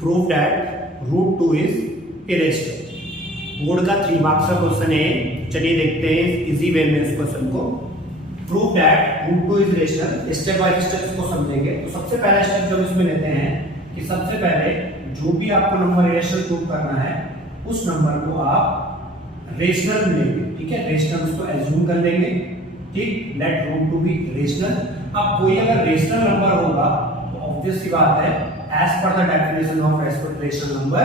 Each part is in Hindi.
Prove that root 2 is irrational. Board का 3 मार्क्स का क्वेश्चन है। चलिए देखते हैं इजी वे में इस क्वेश्चन को। Prove that root 2 is irrational. Step by step इसको समझेंगे। तो सबसे पहला स्टेप जो इसमें लेते हैं कि सबसे पहले जो भी आपको नंबर इरेशनल प्रूव करना है उस नंबर को आप रेशनल लेंगे। ठीक है, रेशनल उसको एज्यूम कर लेंगे। ठीक, लेट रूट 2 बी रेशनल। अब कोई अगर रेशनल नंबर होगा तो ऑब्वियस सी बात है, as per the definition of rational number,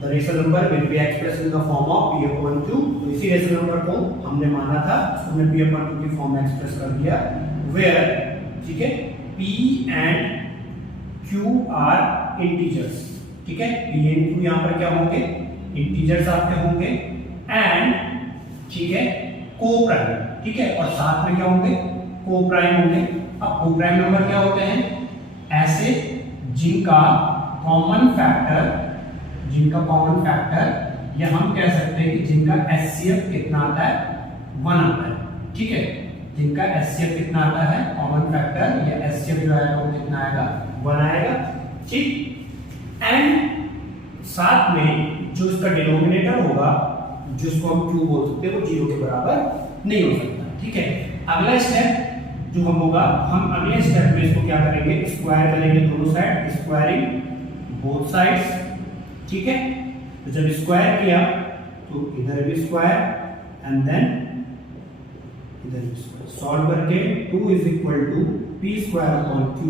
the rational number will be expressed in the form of p upon q। तो इसी रेशनल नंबर को हमने माना था, हमने p upon q की फॉर्म में एक्सप्रेस कर दिया, वेयर ठीक है p and q are integers. ठीक है, p एंड q यहां पर क्या होंगे, इंटीजर्स आपके होंगे, एंड ठीक है को प्राइम। ठीक है, और साथ में क्या होंगे, को प्राइम होंगे। अब को प्राइम नंबर क्या होते हैं, ऐसे जिनका कॉमन फैक्टर या हम कह सकते हैं कि जिनका एचसीएफ कितना आता है, 1 आता है। ठीक है, जिनका एचसीएफ कितना आता है, कॉमन फैक्टर या एचसीएफ जो आएगा वो कितना आएगा, 1 आएगा। ठीक, एंड साथ में जो इसका डिनोमिनेटर होगा, जिसको हम q बोल सकते हैं, वो 0 के बराबर नहीं हो सकता। ठीक है, अगला स्टेप जो हम होगा, हम अगले स्टेप में इसको क्या करेंगे, स्क्वायर करेंगे दोनों साइड, स्क्वायरिंग बोथ साइड्स। ठीक है, तो जब स्क्वायर किया तो इधर भी स्क्वायर एंड देन इधर भी स्क्वायर, सॉल्व करके 2 is equal to p square upon q,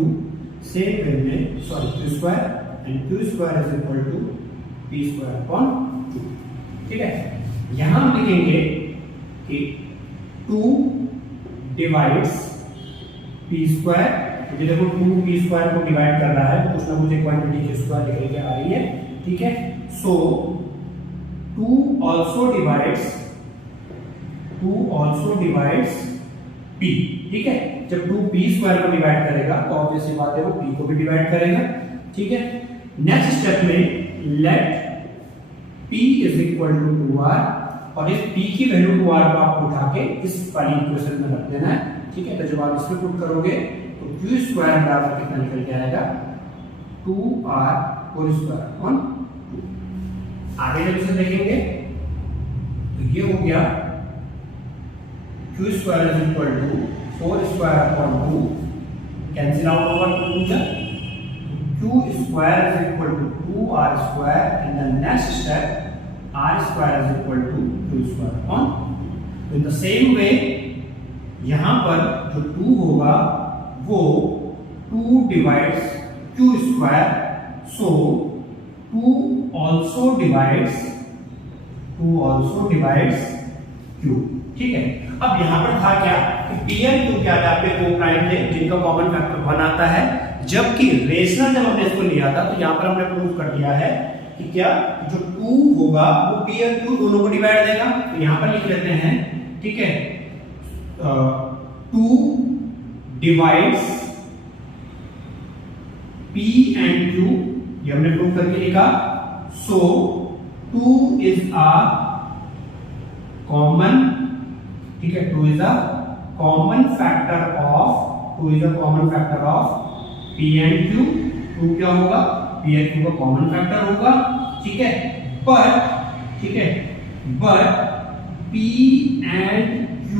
same way में sorry q square and q square is equal to p square upon q। ठीक है, यहां हम लिखेंगे कि 2 डिवाइड्स p स्क्वायर। तो देखो 2 p स्क्वायर को डिवाइड कर रहा है तो कुछ ना कुछ एक क्वांटिटी q स्क्वायर निकल के आ रही है। ठीक है, सो 2 also divides p। ठीक है, जब 2 p स्क्वायर को डिवाइड करेगा तो ऑब्वियस सी बात है वो p को भी डिवाइड करेगा। ठीक है, नेक्स्ट स्टेप में let p is equal to 2r, और इस p की वैल्यू 2r को आप उठा के इस वाली इक्वेशन में रख देना है। ठीक है, तो जब आप इसमें पुट करोगे तो q स्क्वायर बराबर कितना निकल के आएगा, 2r होल स्क्वायर अपॉन 2। आगे जब इसे देखेंगे तो ये हो गया q square is equal to 4 square upon 2, cancel out होगा 2 जा, q square is equal to 2r square, and the next step r square is equal to q square upon. In the same way यहां पर जो 2 होगा वो 2 divides q square, so 2 also divides q। ठीक है, अब यहां पर था क्या कि p और q क्या था, आपके को प्राइम थे जिनका कॉमन फैक्टर 1 आता है, जबकि रेशनल जब हमने इसको लिया था तो यहां पर हमने प्रूव कर दिया है कि क्या जो 2 होगा वो p और q दोनों को डिवाइड देगा। तो यहां पर लिख लेते हैं, ठीक है, 2 डिवाइड्स p एंड q, ये हमने प्रूव करके लिखा। सो 2 इज अ कॉमन, ठीक है, 2 is a common factor of p and q। 2 क्या होगा, p एंड q का कॉमन फैक्टर होगा। ठीक है, but p and q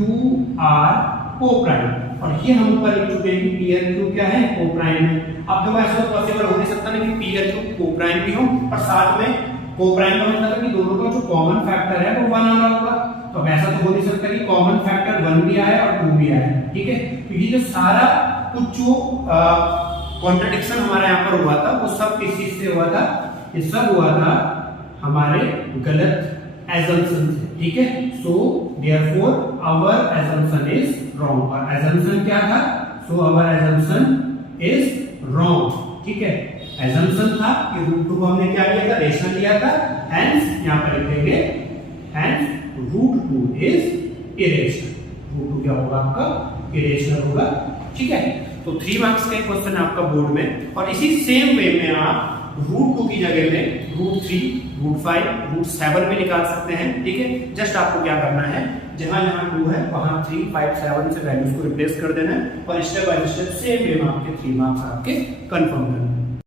are coprime, और ये हम ऊपर लिख चुके हैं कि p और q क्या है, को प्राइम है। अब देखो ऐसा पॉसिबल हो नहीं सकता ना कि p और q को प्राइम भी हो और साथ में को प्राइम का मतलब है कि दोनों का जो कॉमन फैक्टर है वो 1 आ रहा होगा। तो ऐसा तो हो नहीं सकता कि कॉमन फैक्टर 1 भी आए और 2 भी आए। ठीक है, तो ये जो सारा कुछ जो कॉन्ट्रडिक्शन हमारे यहाँ पर हुआ था वो सब किस चीज से हुआ था, ये सब हुआ था हमारे गलत एजम्पशन से। ठीक है, so therefore our assumption is wrong. और एजम्पशन क्या था, so our assumption is wrong. ठीक है, एजम्पशन था कि रूट 2 को हमने क्या लिया था, रेशनल लिया था, हेंस यहां पर लिख देंगे hence root 2 is irrational. Root 2 क्या होगा आपका, इरेशनल होगा। ठीक है, तो 3 मार्क्स का क्वेश्चन है आपका बोर्ड में, और इसी सेम वे में आप रूट 2 की जगह में रूट 3, रूट 5, रूट 7 भी निकाल सकते हैं। ठीक है, जस्ट आपको क्या करना है, जहां जहां 2 है वहां 3, 5, 7 से वैल्यूज को रिप्लेस कर देना है, और step by step same way में आपके 3 मार्क्स आपके कंफर्म करना है।